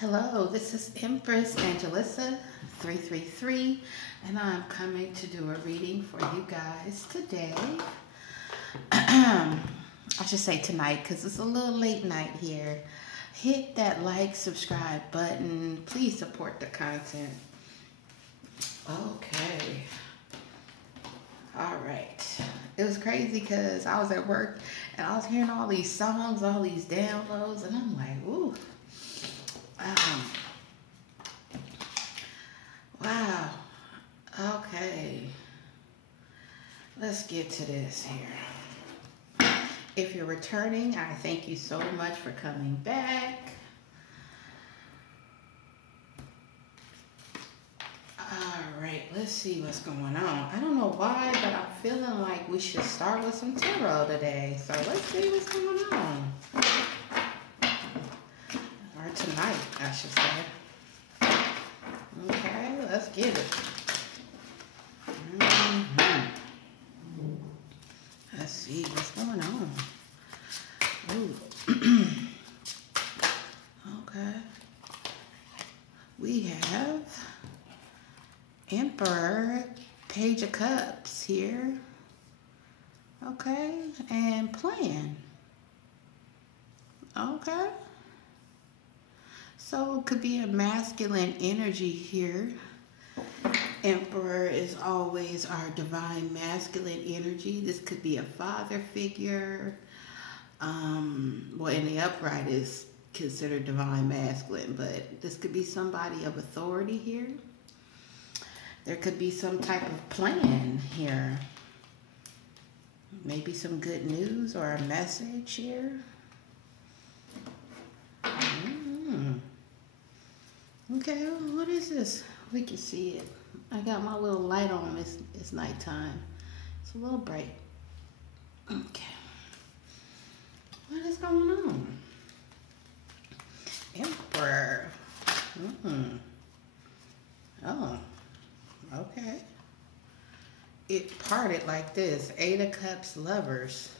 Hello, this is Empress Angelissa 333, and I'm coming to do a reading for you guys today. I should say tonight because it's a little late night here. Hit that like, subscribe button. Please support the content. Okay. All right. It was crazy because I was at work and I was hearing all these songs, all these downloads, and I'm like, ooh. Wow. Okay. Let's get to this here. If you're returning, I thank you so much for coming back. All right, let's see what's going on. I don't know why, but I'm feeling like we should start with some tarot today. So let's see what's going on. Or tonight, I should say. Okay, let's get it. Let's see what's going on. Ooh. Okay. We have Emperor, Page of Cups here. Okay, and Plan. Okay. So it could be a masculine energy here. Emperor is always our divine masculine energy. This could be a father figure. Well, in the upright is considered divine masculine, but this could be somebody of authority here. There could be some type of plan here. Maybe some good news or a message here. Okay, what is this? We can see it. I got my little light on. It's nighttime. It's a little bright. Okay. What is going on? Emperor. Oh, okay. It parted like this. Eight of Cups, Lovers.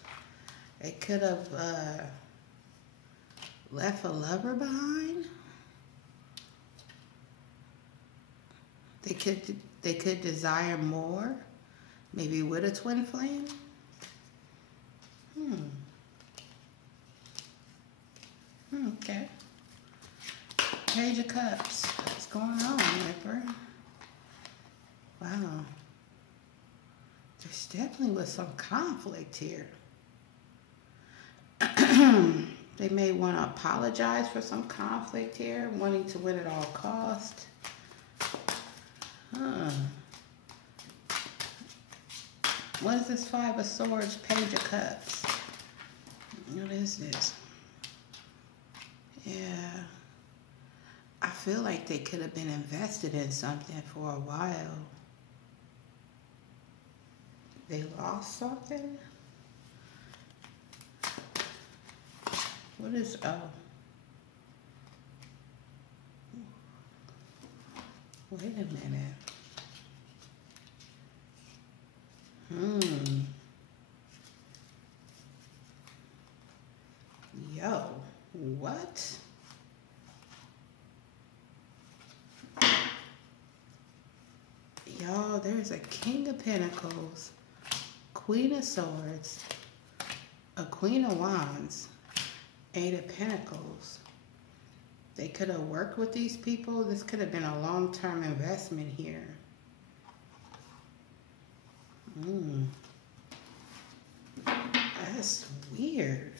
They could have left a lover behind. They could desire more, maybe with a twin flame. Okay. Page of Cups. What's going on, Emperor? Wow. There's definitely was some conflict here. They may want to apologize for some conflict here, wanting to win at all costs. What is this Five of Swords, Page of Cups? What is this? Yeah. I feel like they could have been invested in something for a while. They lost something? What is, oh. Wait a minute. Yo, what? Y'all, there's a King of Pentacles, Queen of Swords, a Queen of Wands, Eight of Pentacles. They could have worked with these people. This could have been a long-term investment here. That's weird.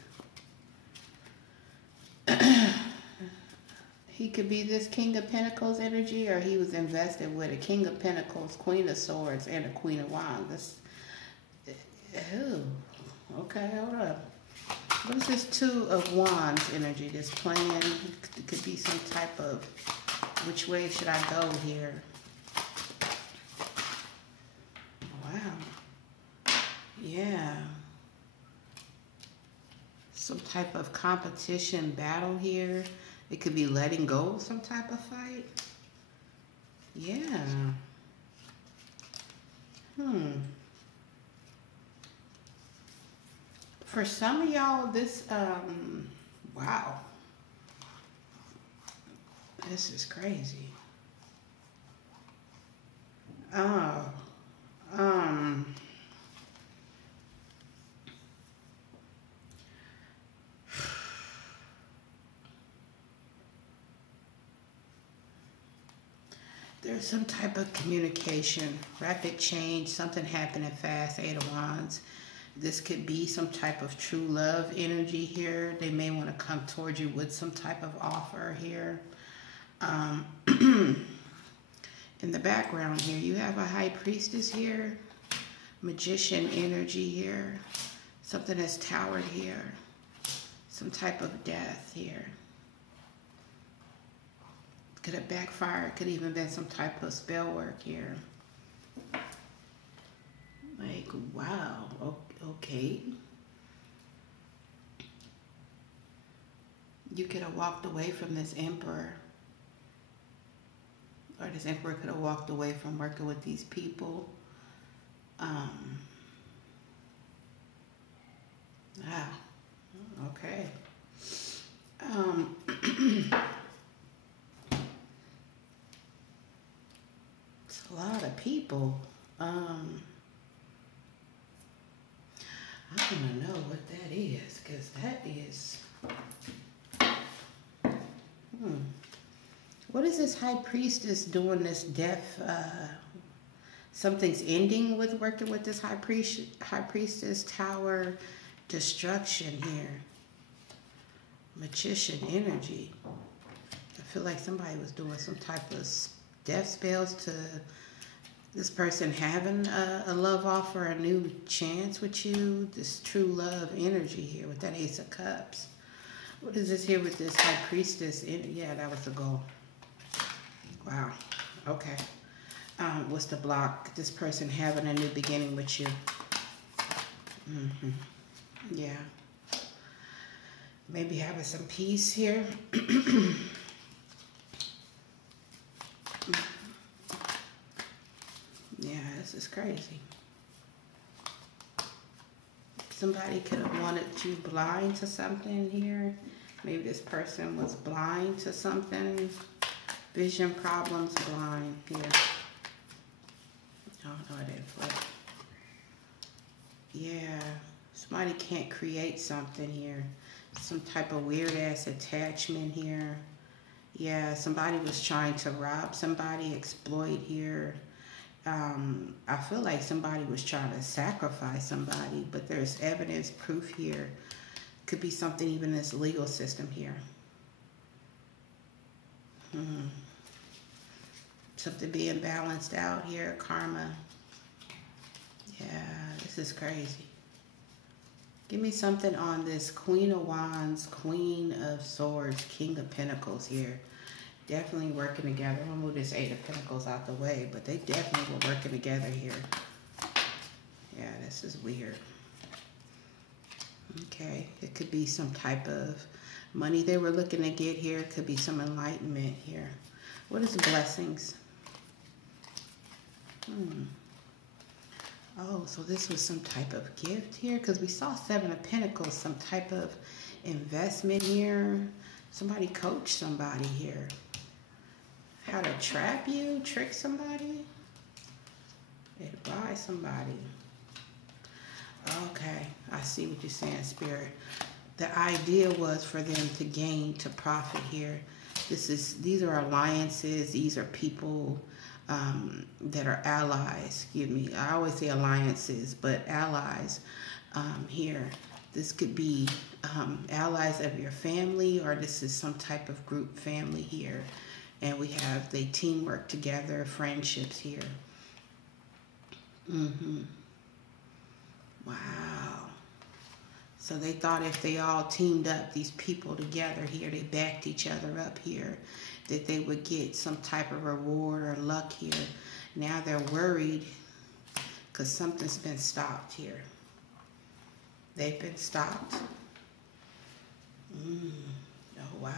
He could be this King of Pentacles energy, or he was invested with a King of Pentacles, Queen of Swords, and a Queen of Wands. Ew. Okay, hold up. What is this Two of Wands energy? This plan could be some type of, which way should I go here? Wow. Yeah. Some type of competition battle here. It could be letting go of some type of fight. Yeah. For some of y'all, this, wow. This is crazy. Oh, um, there's some type of communication, rapid change, something happening fast, Eight of Wands. This could be some type of true love energy here. They may want to come towards you with some type of offer here. In the background here, you have a high priestess here, magician energy here, something that's towered here, some type of death here. Could have backfired, could even been some type of spell work here. Like, wow, okay. You could have walked away from this emperor. Or this emperor could have walked away from working with these people. Okay. It's a lot of people. I want to know what that is, because that is... What is this high priestess doing this death? Something's ending with working with this high priestess, tower, destruction here. Magician energy. I feel like somebody was doing some type of death spells to this person having a love offer, a new chance with you. This true love energy here with that Ace of Cups. What is this here with this high priestess? Yeah, that was the goal. Wow. Okay. What's the block? This person having a new beginning with you. Yeah. Maybe having some peace here. Yeah, this is crazy. Somebody could have wanted you blind to something here. Maybe this person was blind to something. Vision problems, blind here. Oh, no, I didn't flip. Yeah, somebody can't create something here. Some type of weird ass attachment here. Yeah, somebody was trying to rob somebody, exploit here. I feel like somebody was trying to sacrifice somebody, but there's evidence, proof here. Could be something even in this legal system here. Something being balanced out here, karma. Yeah, this is crazy. Give me something on this Queen of Wands, Queen of Swords, King of Pentacles here. Definitely working together. I'm gonna move this Eight of Pentacles out the way, but they definitely were working together here. Yeah, this is weird. Okay, it could be some type of money they were looking to get here. It could be some enlightenment here. What is blessings? Oh, so this was some type of gift here, because we saw Seven of Pentacles, some type of investment here. Somebody coached somebody here. How to trap you, trick somebody, advise somebody. Okay, I see what you're saying, Spirit. The idea was for them to gain, to profit here. These are alliances. These are people that are allies. Excuse me. I always say alliances, but allies here. This could be allies of your family, or this is some type of group family here. And we have they teamwork together, friendships here. Wow. So they thought if they all teamed up, these people together here, they backed each other up here, that they would get some type of reward or luck here. Now they're worried because something's been stopped here. They've been stopped. Oh, wow.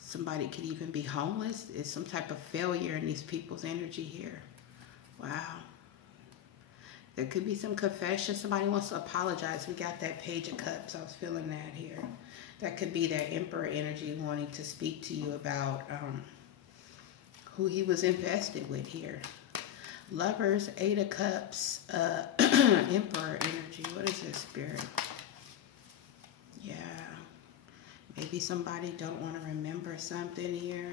Somebody could even be homeless. It's some type of failure in these people's energy here. Wow. There could be some confession. Somebody wants to apologize. We got that Page of Cups. I was feeling that here. That could be that Emperor energy wanting to speak to you about who he was invested with here. Lovers, Eight of Cups, Emperor energy. What is this, Spirit? Yeah. Maybe somebody don't want to remember something here.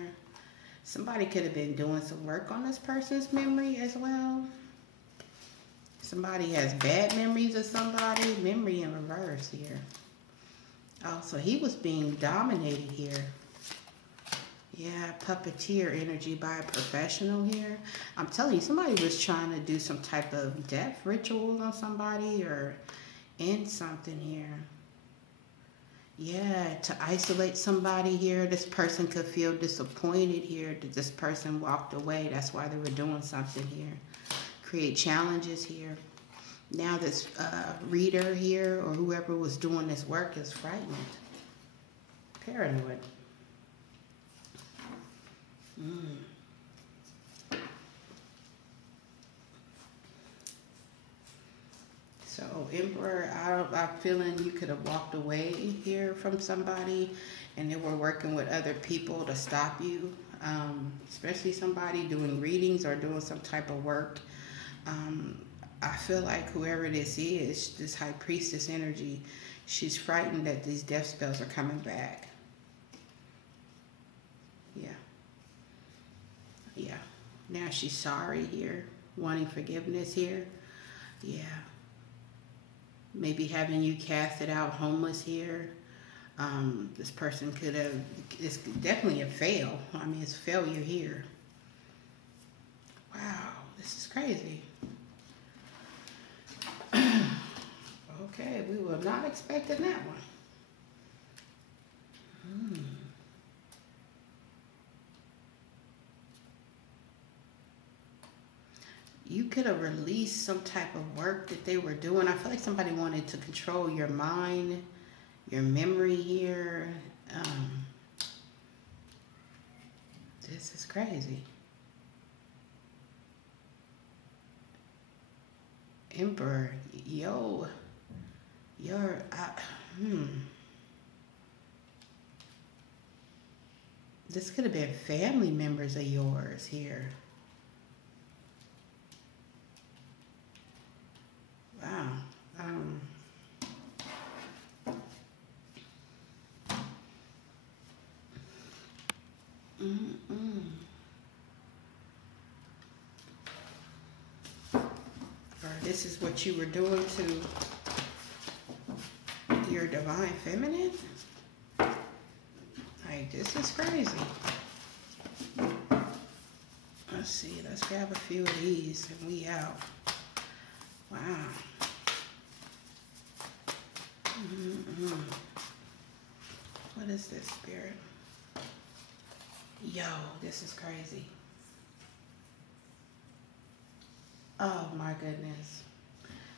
Somebody could have been doing some work on this person's memory as well. Somebody has bad memories of somebody. Memory in reverse here. Oh, so he was being dominated here. Yeah, puppeteer energy by a professional here. I'm telling you, somebody was trying to do some type of death ritual on somebody or end something here. Yeah, to isolate somebody here. This person could feel disappointed here that this person walked away. That's why they were doing something here. Create challenges here. Now this reader here or whoever was doing this work is frightened. Paranoid. So Emperor, I'm feeling you could have walked away here from somebody and they were working with other people to stop you. Especially somebody doing readings or doing some type of work. I feel like whoever this is, this High Priestess energy, she's frightened that these death spells are coming back. Yeah. Yeah. Now she's sorry here, wanting forgiveness here. Yeah. Maybe having you casted out homeless here. This person could have, it's definitely a fail. I mean, it's failure here. Wow, this is crazy. Okay, we were not expecting that one. You could have released some type of work that they were doing. I feel like somebody wanted to control your mind, your memory here. This is crazy. Emperor, this could have been family members of yours here. Wow. This is what you were doing to your divine feminine? Like, this is crazy. Let's see. Let's grab a few of these and we out. Wow. What is this, Spirit? Yo, this is crazy. Oh my goodness.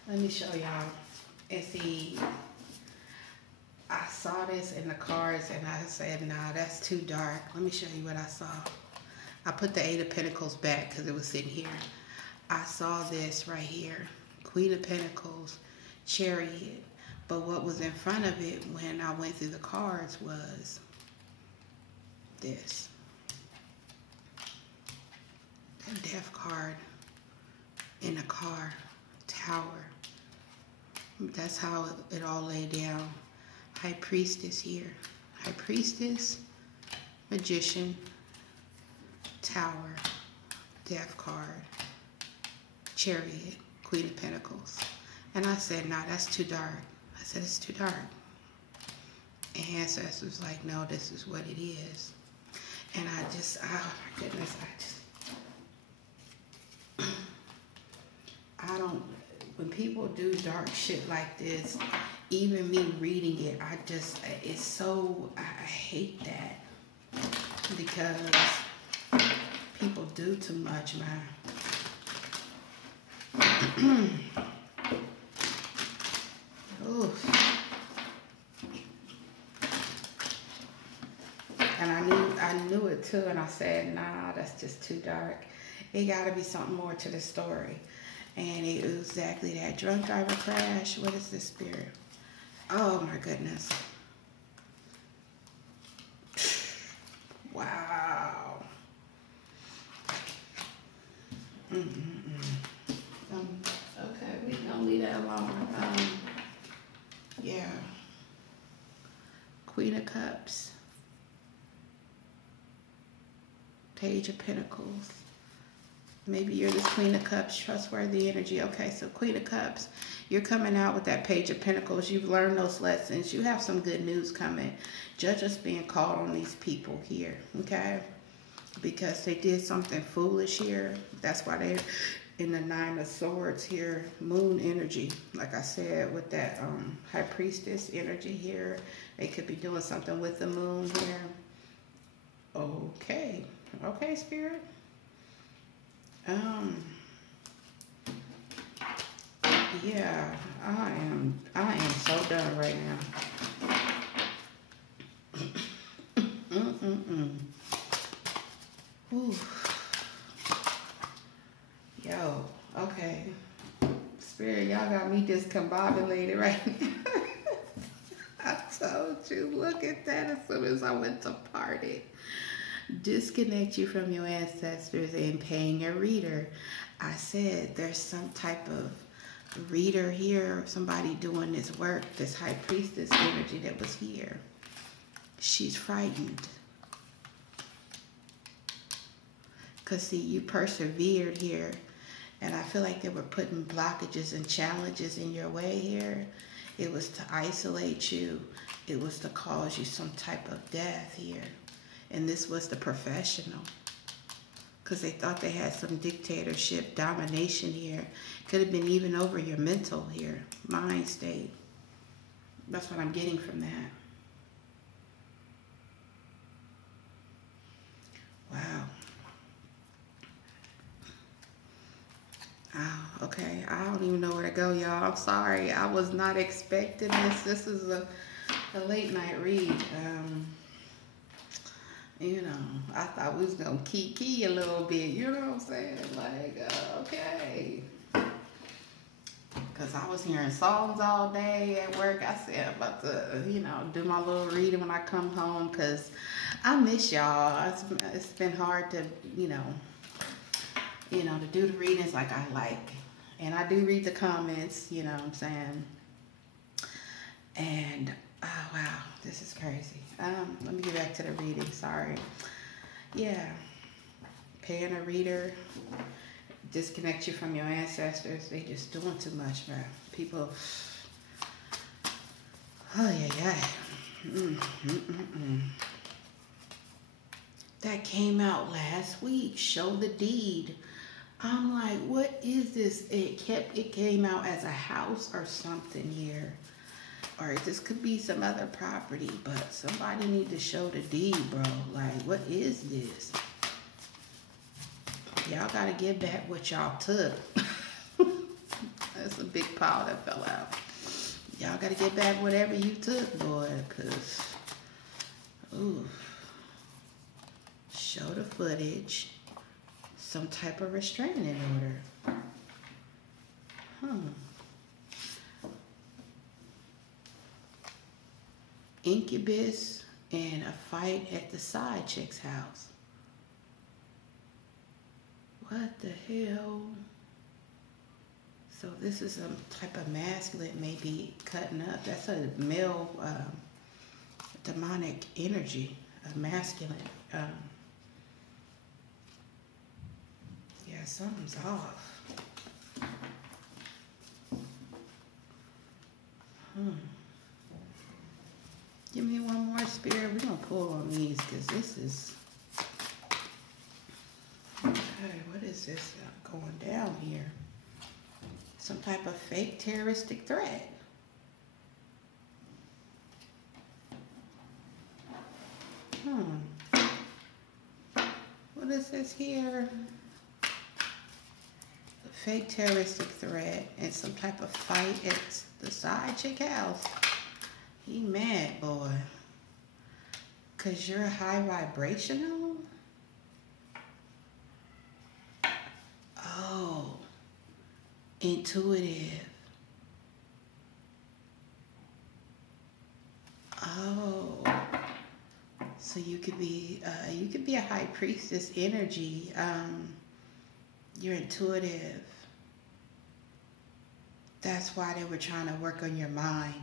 Let me show y'all. And see, I saw this in the cards and I said, nah, that's too dark. Let me show you what I saw. I put the Eight of Pentacles back because it was sitting here. I saw this right here. Queen of Pentacles, Chariot. But what was in front of it when I went through the cards was this. The Death card in a car, Tower. That's how it all lay down. High Priestess here. High Priestess, Magician, Tower, Death card, Chariot, Queen of Pentacles. And I said, nah, that's too dark. I said, it's too dark. And Ancestors was like, no, this is what it is. And I just, oh my goodness, I don't, when people do dark shit like this, even me reading it, it's so, I hate that. Because people do too much, man. Oof. And I knew it too, and I said, nah, that's just too dark. It gotta be something more to the story. And it was exactly that. Drunk driver crash. What is this, spirit? Oh my goodness. Wow. Okay, we gonna leave that alone. Yeah. Queen of Cups. Page of Pentacles. Maybe you're this Queen of Cups, trustworthy energy. Okay, so Queen of Cups, you're coming out with that Page of Pentacles. You've learned those lessons. You have some good news coming. Judgment's being called on these people here, okay? Because they did something foolish here. That's why they're in the Nine of Swords here. Moon energy, like I said, with that High Priestess energy here. They could be doing something with the moon here. Okay. Okay, Spirit. Yeah, I am so done right now. Ooh. Yo, okay. Spirit, y'all got me discombobulated right now. I told you, look at that as soon as I went to party. Disconnect you from your ancestors and paying a reader. I said there's some type of reader here, somebody doing this work, this High Priestess energy that was here. She's frightened. Because, see, you persevered here. And I feel like they were putting blockages and challenges in your way here. It was to isolate you. It was to cause you some type of death here. And this was the professional. Because they thought they had some dictatorship, domination here. Could have been even over your mental here, mind state. That's what I'm getting from that. Wow. Oh, okay. I don't even know where to go, y'all. I'm sorry. I was not expecting this. This is a late night read. You know, I thought we was going to key a little bit. You know what I'm saying? Like, okay. Because I was hearing songs all day at work. I said I'm about to, you know, do my little reading when I come home. Because I miss y'all. It's been hard to, you know, to do the readings like I like. And I do read the comments, you know what I'm saying? And, oh, wow, this is crazy. Let me get back to the reading, sorry. Yeah, paying a reader, disconnect you from your ancestors. They just doing too much, man. People, oh, yeah. That came out last week, Show the Deed. I'm like, what is this? It came out as a house or something here. Or this could be some other property, but somebody need to show the deed, bro. Like, what is this? Y'all gotta get back what y'all took. That's a big pile that fell out. Y'all gotta get back whatever you took, boy, because, ooh. Show the footage. Some type of restraining order. Incubus and a fight at the side chick's house. What the hell? So this is some type of masculine maybe cutting up. That's a male demonic energy, a masculine. Yeah, something's off. Give me one more, Spirit. We're going to pull on these because this is... Okay, what is this going down here? Some type of fake terroristic threat. What is this here? A fake terroristic threat and some type of fight at the side chick house. He mad, boy. Cause you're high vibrational? Oh. intuitive. Oh, so you could be a high priestess energy. You're intuitive. That's why they were trying to work on your mind.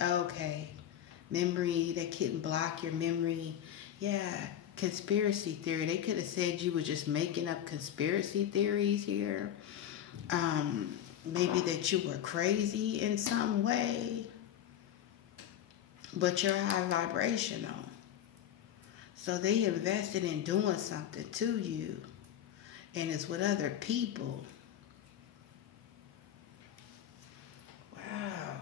Okay, memory. They couldn't block your memory. Yeah, conspiracy theory. They could have said you were just making up conspiracy theories here. Maybe that you were crazy in some way, but you're high vibrational. So they invested in doing something to you, and it's with other people. Wow.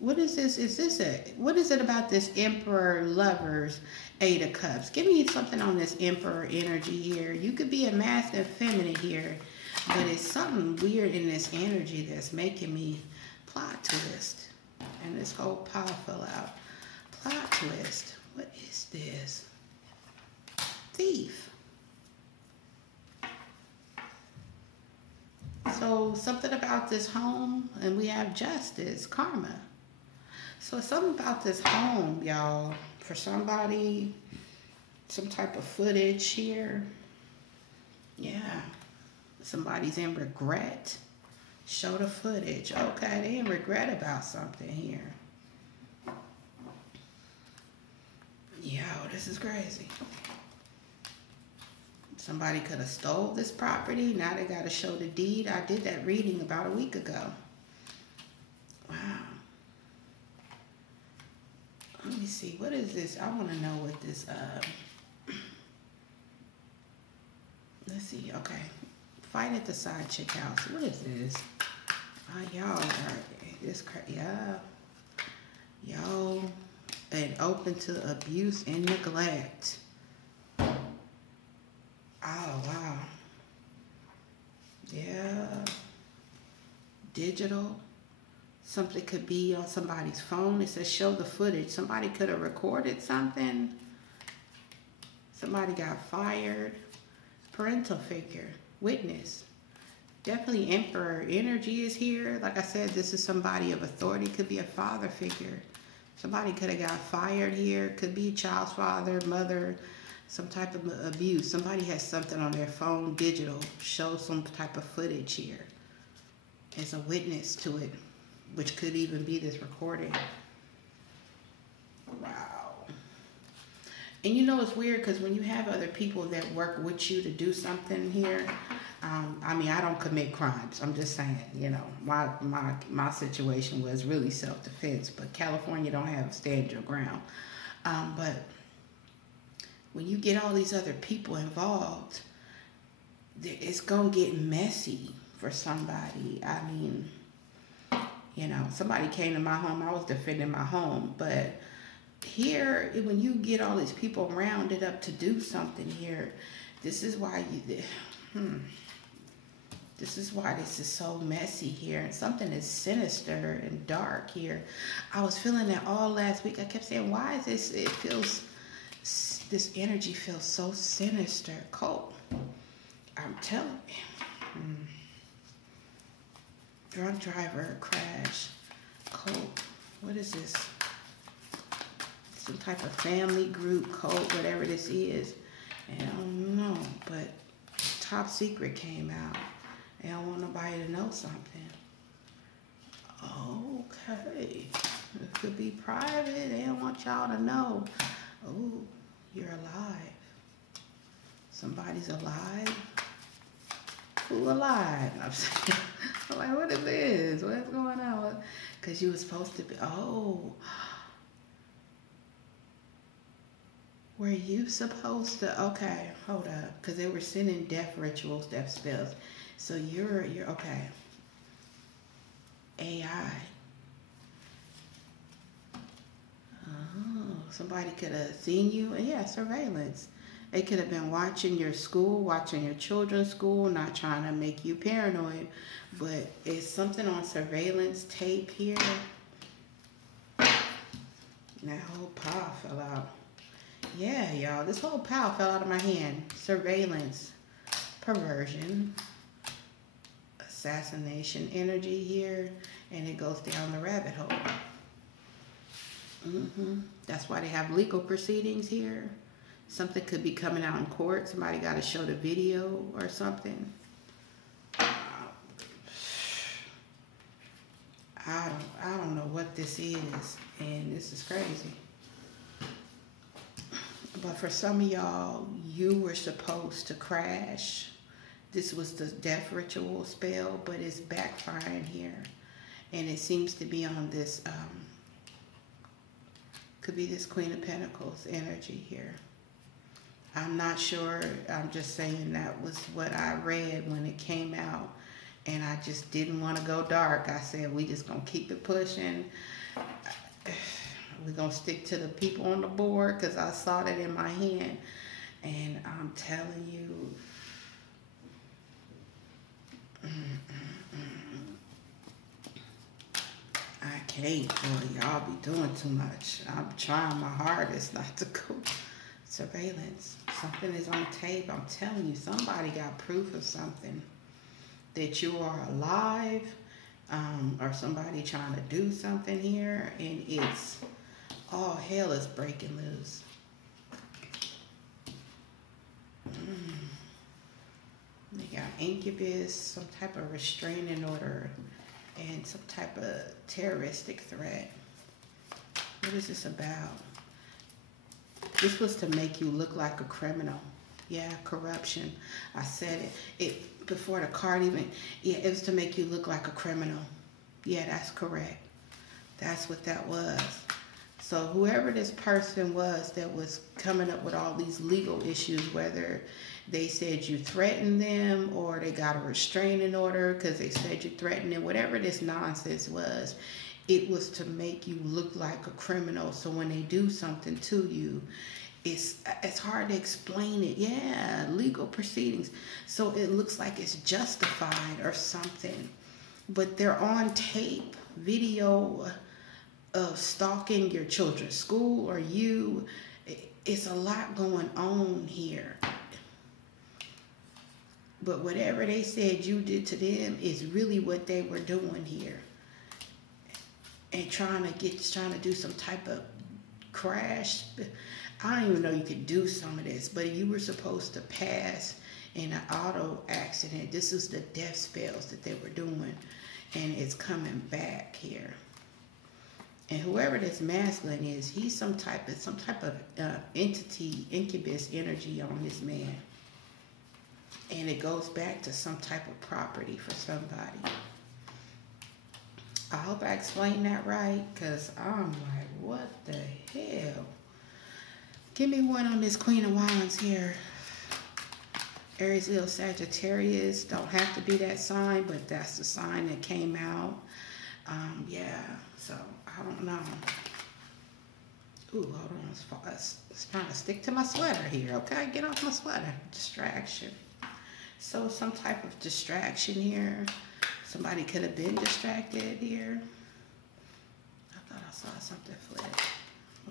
What is this? What is it about this Emperor Lovers Eight of Cups? Give me something on this Emperor energy here. You could be a masculine, feminine here, but it's something weird in this energy that's making me plot twist. And this whole pile fell out. Plot twist. What is this? Thief. So something about this home, and we have justice, karma. So something about this home, y'all. For somebody, some type of footage here. Yeah. Somebody's in regret. Show the footage. Okay, they in regret about something here. Yo, this is crazy. Somebody could have stole this property. Now they got to show the deed. I did that reading about a week ago. Wow. Let me see. What is this? I want to know what this... Let's see. Okay. Fight at the side chick house. What is this? Y'all are... This yeah. Y'all... And open to abuse and neglect. Oh, wow. Yeah. Digital. Something could be on somebody's phone. It says show the footage. Somebody could have recorded something. Somebody got fired. Parental figure. Witness. Definitely Emperor energy is here. Like I said, this is somebody of authority. Could be a father figure. Somebody could have got fired here. Could be a child's father, mother, some type of abuse. Somebody has something on their phone, digital. Show some type of footage here. As a witness to it, which could even be this recording. Wow. And you know it's weird because when you have other people that work with you to do something here, I mean, I don't commit crimes. I'm just saying, you know, my situation was really self-defense, but California don't have stand your ground. But when you get all these other people involved, it's going to get messy for somebody. I mean, you know, somebody came to my home. I was defending my home. But here, when you get all these people rounded up to do something here, this is why this is why this is so messy here. And something is sinister and dark here. I was feeling that all last week. I kept saying, why is this? It feels, this energy feels so sinister. Cold. I'm telling you. Drunk driver crash. Cold. What is this? Some type of family group code, whatever this is. And I don't know, but top secret came out. They don't want nobody to know something. Okay. It could be private. They don't want y'all to know. Oh, you're alive. Somebody's alive. Who alive? I'm like, what is this? What's going on? Because you were supposed to be, oh. Were you supposed to, okay, hold up. Because they were sending death rituals, death spells. So you're okay. AI. Oh, somebody could have seen you. And yeah, surveillance. They could have been watching your school, watching your children's school, not trying to make you paranoid. But it's something on surveillance tape here. That whole pile fell out. Yeah, y'all. This whole pile fell out of my hand. Surveillance. Perversion. assassination energy here, and it goes down the rabbit hole. That's why they have legal proceedings here. Something could be coming out in court. Somebody got to show the video or something. I don't know what this is, and this is crazy. But for some of y'all, you were supposed to crash. This was the death ritual spell, but it's backfiring here. And it seems to be on this, could be this Queen of Pentacles energy here. I'm not sure. I'm just saying that was what I read when it came out. And I just didn't want to go dark. I said, we just going to keep it pushing. We're going to stick to the people on the board because I saw that in my hand. And I'm telling you, I can't, boy. Y'all be doing too much. I'm trying my hardest not to go. Surveillance. Something is on tape. I'm telling you, somebody got proof of something. That you are alive, or somebody trying to do something here, and it's all hell is breaking loose. They got incubus, some type of restraining order, and some type of terroristic threat. What is this about? This was to make you look like a criminal. Yeah, corruption. I said it before the card even. Yeah, it was to make you look like a criminal. Yeah, that's correct. That's what that was. So whoever this person was that was coming up with all these legal issues, whether they said you threatened them or they got a restraining order because they said you threatened them, whatever this nonsense was, it was to make you look like a criminal. So when they do something to you, it's hard to explain it. Yeah, legal proceedings. So it looks like it's justified or something. But they're on tape, video of stalking your children's school or you. It's a lot going on here. But whatever they said you did to them is really what they were doing here. And trying to do some type of crash. I don't even know you could do some of this, but you were supposed to pass in an auto accident. This is the death spells that they were doing, and it's coming back here. And whoever this masculine is, he's some type of entity, incubus energy on this man, and it goes back to some type of property for somebody. I hope I explained that right, because I'm like, what the hell? Give me one on this Queen of Wands here. Aries, Leo, Sagittarius. Don't have to be that sign, but that's the sign that came out. Yeah, so I don't know. Ooh, hold on. It's trying to stick to my sweater here. Okay, get off my sweater. Distraction. So some type of distraction here. Somebody could have been distracted here. I thought I saw something flip.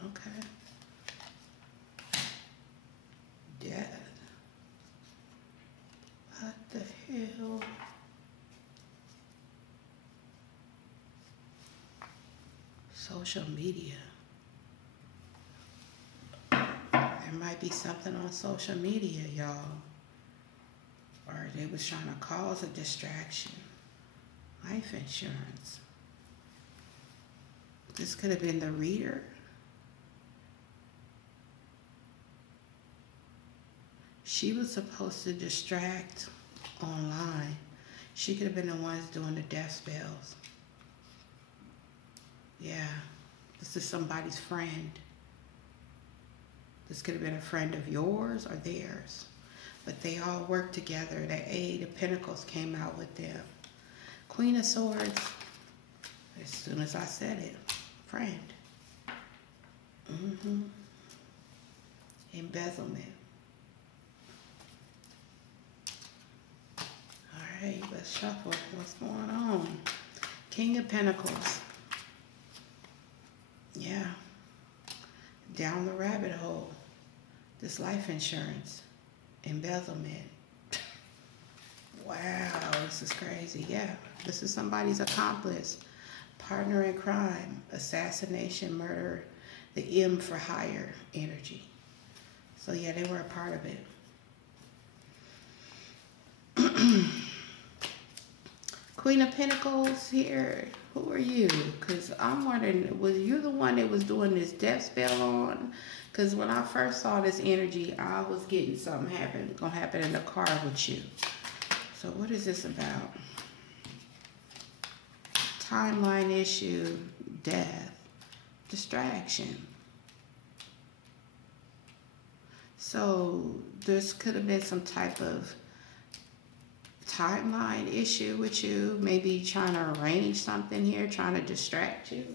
Okay. Death. What the hell? Social media. There might be something on social media, y'all. Or they was trying to cause a distraction. Life insurance. This could have been the reader. She was supposed to distract online. She could have been the ones doing the death spells. Yeah, this is somebody's friend. This could have been a friend of yours or theirs. But they all work together. The Eight of Pentacles came out with them. Queen of Swords. As soon as I said it. Friend. Embezzlement. Alright, let's shuffle. What's going on? King of Pentacles. Yeah. Down the rabbit hole. This life insurance. Embezzlement. Wow, this is crazy. Yeah, this is somebody's accomplice, partner in crime, assassination, murder, the M for hire energy. So yeah, they were a part of it. Queen of Pentacles here. Who are you? Because I'm wondering, was you the one that was doing this death spell on? Because when I first saw this energy, I was getting something gonna happen in the car with you. So what is this about? Timeline issue, death, distraction. So this could have been some type of timeline issue with you, maybe trying to arrange something here, trying to distract you.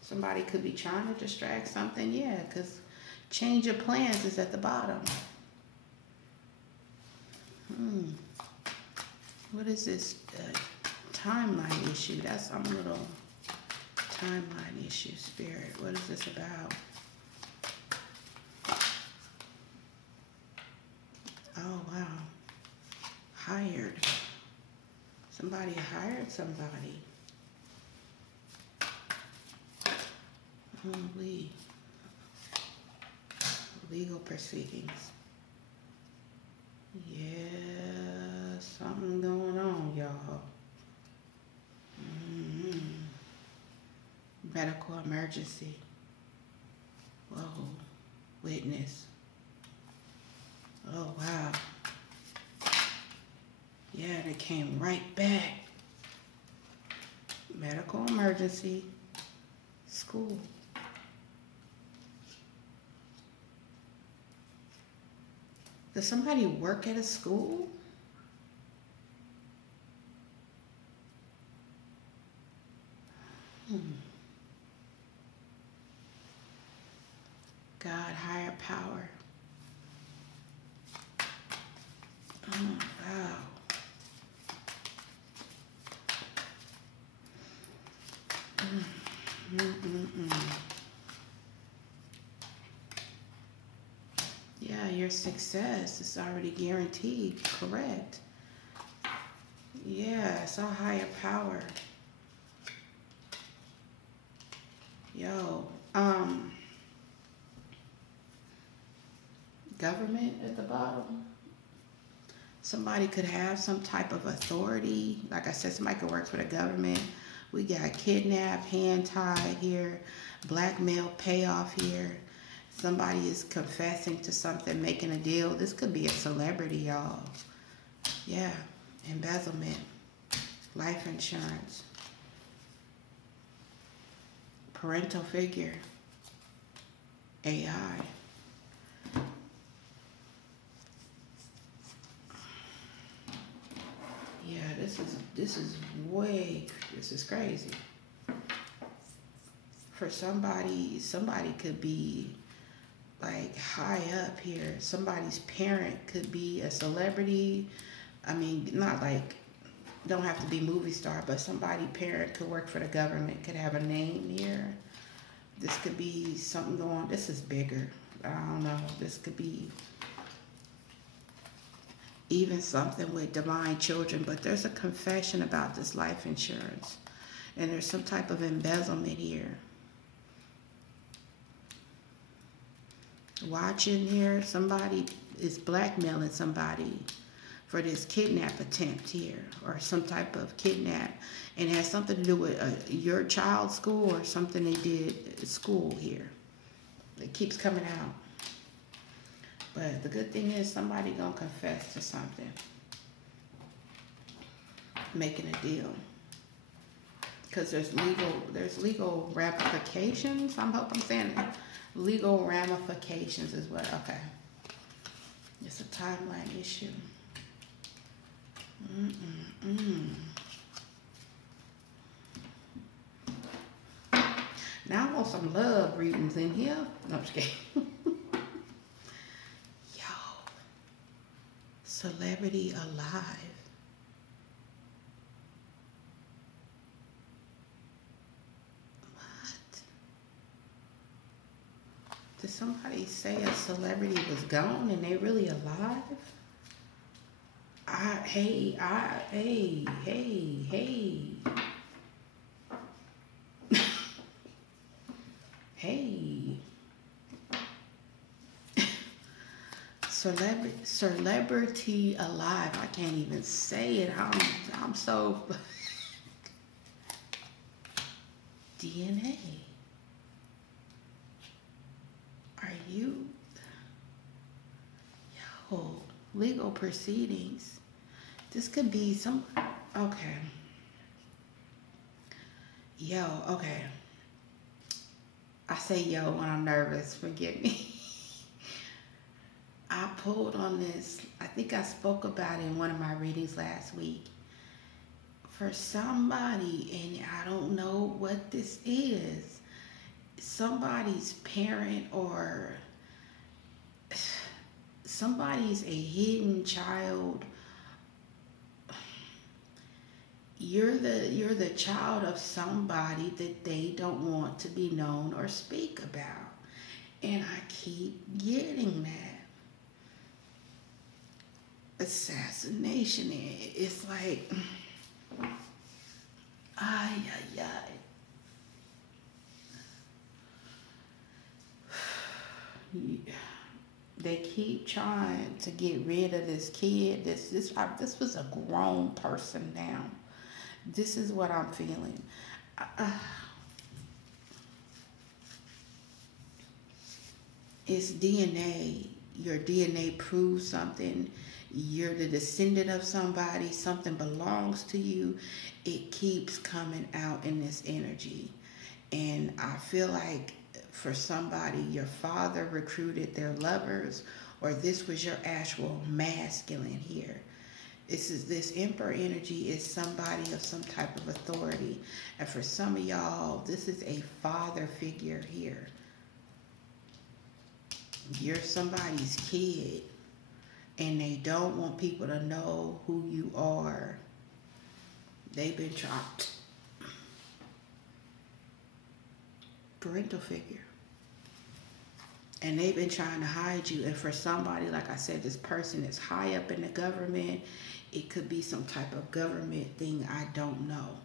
Somebody could be trying to distract something, yeah, because change of plans is at the bottom. What is this timeline issue? That's some little timeline issue, Spirit. What is this about? Oh, wow. Hired. Somebody hired somebody. Holy. Legal proceedings. Yeah, something going on, y'all. Medical emergency. Whoa. Witness. Oh, wow. Yeah, they came right back. Medical emergency. School. Does somebody work at a school? God, higher power. Oh, wow. Yeah, your success is already guaranteed, correct? Yeah, it's all higher power. Yo, government at the bottom. Somebody could have some type of authority. Like I said, somebody could work for the government. We got kidnapped, hand-tied here, blackmail, payoff here. Somebody is confessing to something, making a deal. This could be a celebrity, y'all. Yeah, embezzlement, life insurance, parental figure, AI. Yeah, this is crazy. For somebody could be like high up here. Somebody's parent could be a celebrity. I mean, not like, don't have to be movie star, but somebody parent could work for the government, could have a name here. This could be something going, this is bigger. I don't know. This could be even something with divine children, but there's a confession about this life insurance. And there's some type of embezzlement here. Watching here, somebody is blackmailing somebody for this kidnap attempt here, or some type of kidnap, and it has something to do with your child's school or something they did at school here. It keeps coming out. But the good thing is somebody gonna confess to something, making a deal. Because there's legal ramifications. I hope I'm saying that. Legal ramifications as well. Okay. It's a timeline issue. Now I want some love readings in here. No, I'm just kidding. Yo. Celebrity alive. What? Did somebody say a celebrity was gone and they really alive? Hey. Hey. Celebrity alive. I can't even say it. I'm so DNA. Are you legal proceedings? This could be some okay. Okay. I say yo when I'm nervous, forgive me. I pulled on this, I think I spoke about it in one of my readings last week. For somebody, and I don't know what this is, somebody's parent or somebody's a hidden child. You're the child of somebody that they don't want to be known or speak about. And I keep getting that. Assassination. It's like, ay. They keep trying to get rid of this kid. This was a grown person now. This is what I'm feeling. It's DNA. Your DNA proves something. You're the descendant of somebody. Something belongs to you. It keeps coming out in this energy. And I feel like for somebody, your father recruited their lovers, or this was your actual masculine here. This emperor energy is somebody of some type of authority. And for some of y'all, this is a father figure here. You're somebody's kid, and they don't want people to know who you are. They've been chopped. Parental figure. And they've been trying to hide you. And for somebody, like I said, this person is high up in the government. It could be some type of government thing. I don't know.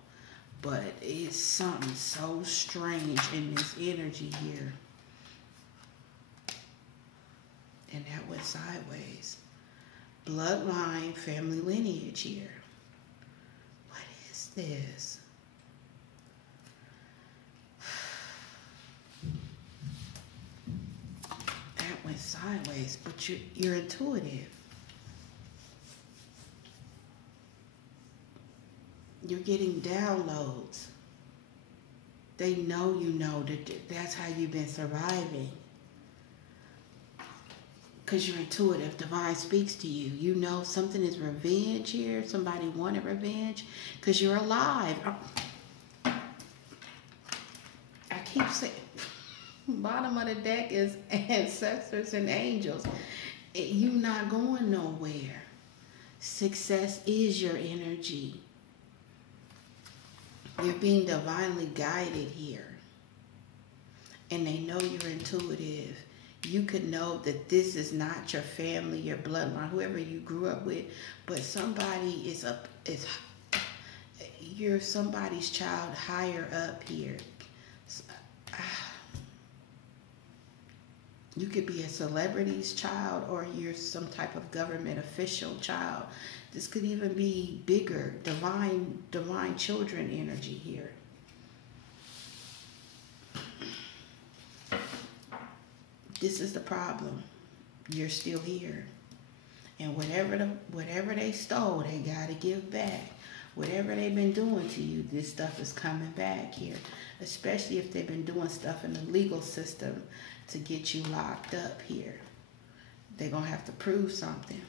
But it's something so strange in this energy here. And that went sideways. Bloodline, family lineage here. What is this? That went sideways, but you're intuitive. You're getting downloads. They know you know that that's how you've been surviving. Because you're intuitive. Divine speaks to you. You know something is revenge here. Somebody wanted revenge. Because you're alive. I keep saying, bottom of the deck is ancestors and angels. You're not going nowhere. Success is your energy. You're being divinely guided here. And they know you're intuitive. You could know that this is not your family, your bloodline, whoever you grew up with, but somebody you're somebody's child higher up here. You could be a celebrity's child, or you're some type of government official child. This could even be bigger, divine children energy here. This is the problem. You're still here. And whatever they stole, they got to give back. Whatever they've been doing to you, this stuff is coming back here. Especially if they've been doing stuff in the legal system to get you locked up here. They're going to have to prove something.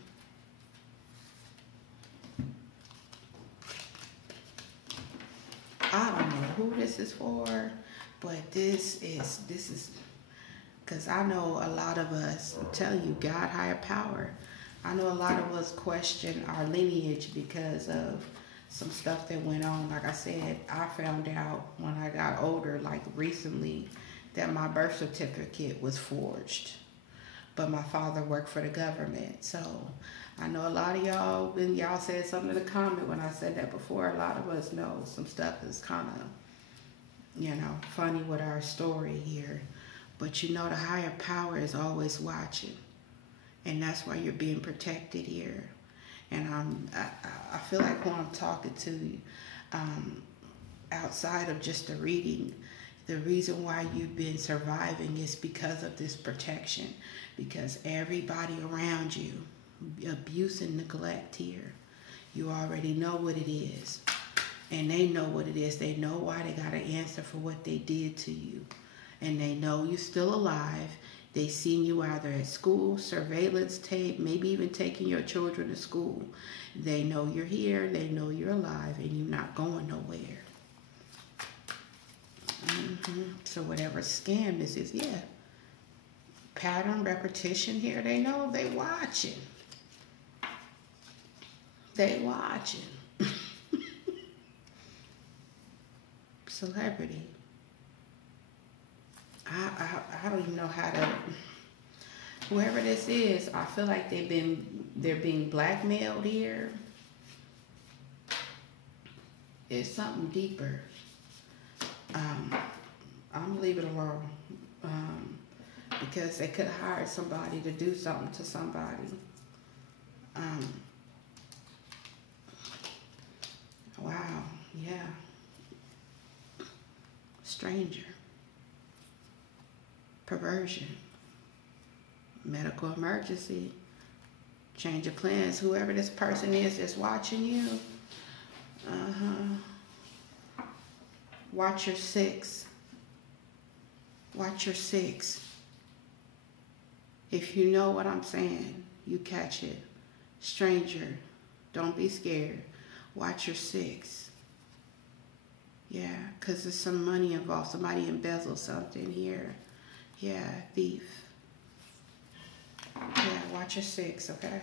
I don't know who this is for, but this is because I know a lot of us, I'm telling you, God, higher power. I know a lot of us question our lineage because of some stuff that went on. Like I said, I found out when I got older, like recently, that my birth certificate was forged. but my father worked for the government. So I know a lot of y'all, when y'all said something in the comment when I said that before, a lot of us know some stuff is kind of, you know, funny with our story here. But you know the higher power is always watching. And that's why you're being protected here. And I feel like who I'm talking to, outside of just the reading, the reason why you've been surviving is because of this protection. Because everybody around you, abuse and neglect here, you already know what it is. And they know what it is. They know why they got to answer for what they did to you. And they know you're still alive. They seen you either at school, surveillance tape, maybe even taking your children to school. They know you're here, they know you're alive, and you're not going nowhere. So whatever scam this is, yeah. Pattern, repetition here, they know they watching. They watching. Celebrity. I don't even know how to, whoever this is, I feel like they're being blackmailed here. It's something deeper. I'm gonna leave it alone. Because they could hire somebody to do something to somebody. Wow, yeah. Stranger. Perversion, medical emergency, change of plans. Whoever this person is that's watching you, watch your six. Watch your six. If you know what I'm saying, you catch it. Stranger, don't be scared. Watch your six. Yeah, because there's some money involved. Somebody embezzled something here. Yeah, thief. Yeah, watch your six, okay?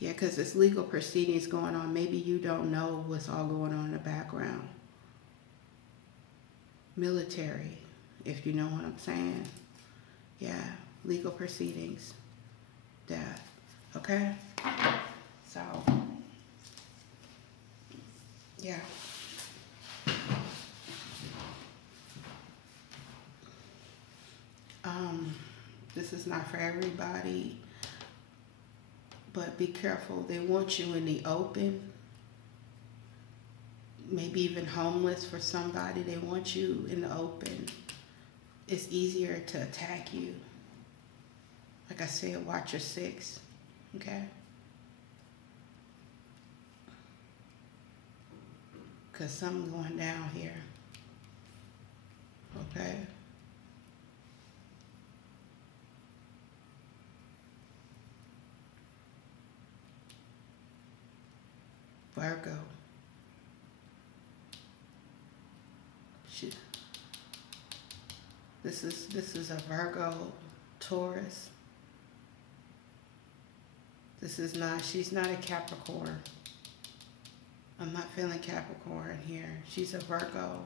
Yeah, because there's legal proceedings going on. Maybe you don't know what's all going on in the background. Military, if you know what I'm saying. Yeah, legal proceedings. Death, okay? So, yeah. This is not for everybody, but be careful. They want you in the open, maybe even homeless for somebody. They want you in the open. It's easier to attack you. Like I said, watch your six, okay? Because something's going down here, okay? Virgo. This is a Virgo, Taurus. She's not a Capricorn. I'm not feeling Capricorn here. She's a Virgo.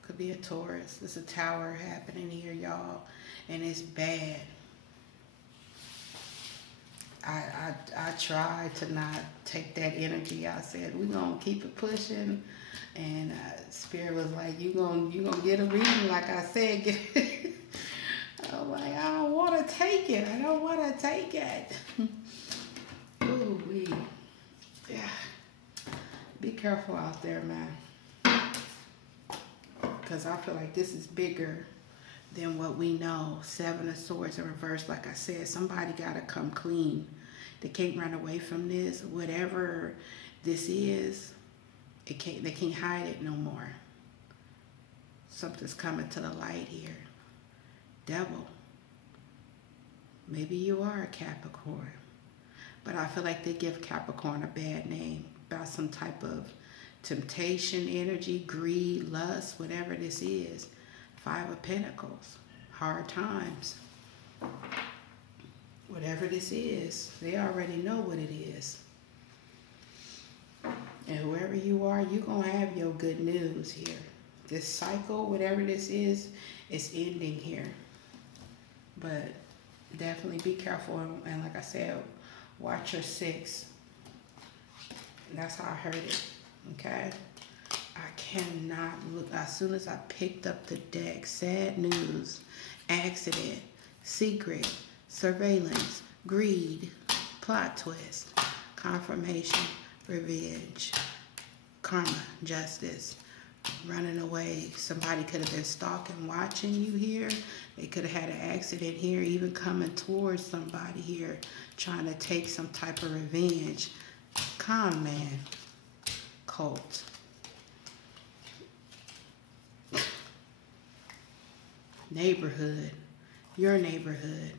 Could be a Taurus. There's a tower happening here, y'all, and it's bad. I tried to not take that energy. I said, we're going to keep it pushing. And Spirit was like, you gonna get a reading, like I said. I'm like, I don't want to take it. I don't want to take it. Ooh, yeah. Be careful out there, man. Because I feel like this is bigger than what we know. Seven of Swords in reverse. Like I said, somebody got to come clean. They can't run away from this. Whatever this is, they can't hide it no more. Something's coming to the light here. Devil. Maybe you are a Capricorn. But I feel like they give Capricorn a bad name about some type of temptation, energy, greed, lust, whatever this is. Five of Pentacles. Hard times. Whatever this is, they already know what it is. And whoever you are, you're going to have your good news here. This cycle, whatever this is ending here. But definitely be careful. And like I said, watch your six. That's how I heard it. Okay? I cannot look. As soon as I picked up the deck, sad news, accident, secret, surveillance, greed, plot twist, confirmation, revenge, karma, justice, running away. Somebody could have been stalking, watching you here. They could have had an accident here, even coming towards somebody here, trying to take some type of revenge. Con man, cult. Neighborhood, your neighborhood,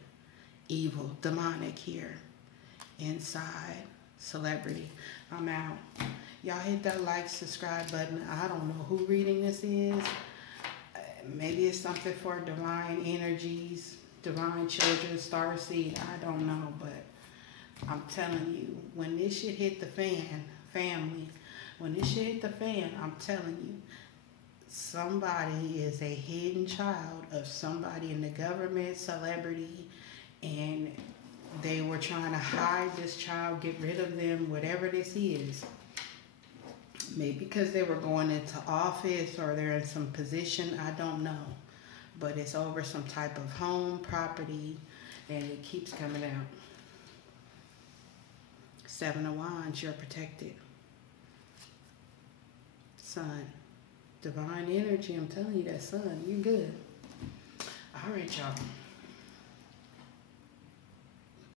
evil, demonic here. Inside, celebrity. I'm out. Y'all hit that like, subscribe button. I don't know who reading this is. Maybe it's something for divine energies, divine children, star seed. I don't know, but I'm telling you, when this shit hit the fan, family, when this shit hit the fan, I'm telling you, somebody is a hidden child of somebody in the government, celebrity, and they were trying to hide this child, get rid of them, whatever this is. Maybe because they were going into office or they're in some position, I don't know. But it's over some type of home, property, and it keeps coming out. Seven of Wands, you're protected. Sun. Divine energy, I'm telling you that, sun, you're good. All right, y'all.